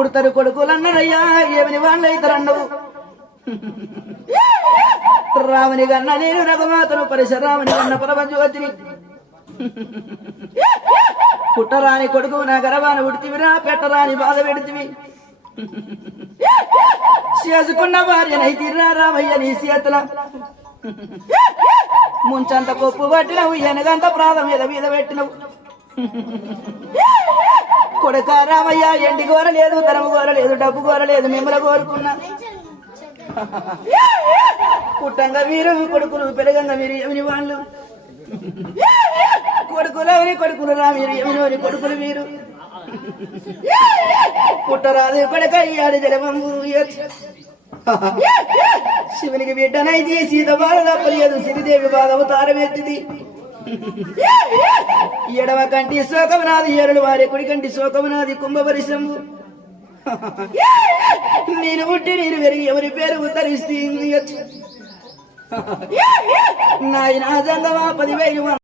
పుడతారు కొడుకులన్నారయ్యా ఏమని వాళ్ళైతారన్నావు రాముని కన్నా నేను రఘుమాతను పరశురాముని కన్న పరమజ్యోతిని పుట్టరాని కొడుకు నా గర్భాన ఉడితివిరా పెట్టరాని బాధ పెడితివి చేసుకున్న భార్యనైతిరా రామయ్య నీ చేతుల ముంచంత కొప్పు పట్టినవు ఎనగంత ప్రాధం మీద పెట్టినవు కొడుక రామయ్య ఎండి కోరలేదు తరము కోరలేదు డబ్బు కోరలేదు మిమ్మల కోరుకున్నా పుట్టంగా వీరు కొడుకులు పెరగంగా మీరు ఎవరి వాళ్ళు కొడుకులు ఎవరి కొడుకులు రా మీరు ఎవరి కొడుకులు మీరు పుట్టరాదు కొడుక ఇయాడు జలబంబు శివునికి బిడ్డనైతే సీత బాధ తప్పలేదు శ్రీదేవి బాధ అవతారమెత్తిది ఎడవ కంటి శోకము నాది ఏరుడు వారి కుడి కంటి శోకము నాది కుంభపరిశ్రము నేను పుట్టి నేను పెరిగి ఎవరి పేరు ఉత్తరిస్తుంది నాయన జంగమా 10,000